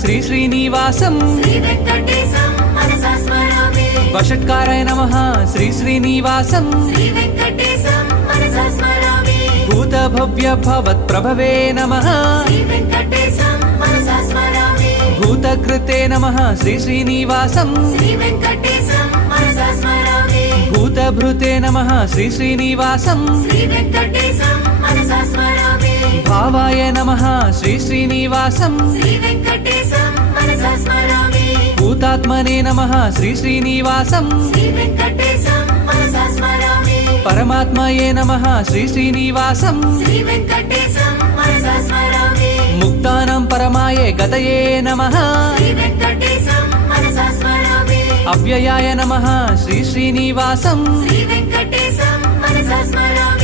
శ్రీ శ్రీనివాసం శ్రీ వెంకటేశం మనసా స్మరామి వషట్కారాయ నమః శ్రీ శ్రీనివాసం శ్రీ వెంకటేశం మనసా స్మరామి భూత భవ్య భవత్ ప్రభవే నమః శ్రీ వెంకటేశం మనసా స్మరామి భూతకృతే నమః శ్రీ శ్రీనివాసం శ్రీ వెంకటేశం మనసా స్మరామి భూతభృతే నమః శ్రీ శ్రీనివాసం శ్రీ వెంకటేశం మనసా స్మరామి భావాయ నమః శ్రీ శ్రీనివాసం శ్రీ వెంకటేశం మనసా స్మరామి భూతాత్మనే నమః శ్రీ శ్రీనివాసం శ్రీ వెంకటేశం మనసా స్మరామి పరమాత్మయే నమః శ్రీ శ్రీనివాసం శ్రీ వెంకటేశం మనసా స్మరామి ముక్తానం పరమాయే గతయే నమః శ్రీ వెంకటేశం మనసా స్మరామి అవ్యయాయ నమః శ్రీ శ్రీనివాసం శ్రీ వెంకటేశం మనసా స్మరామి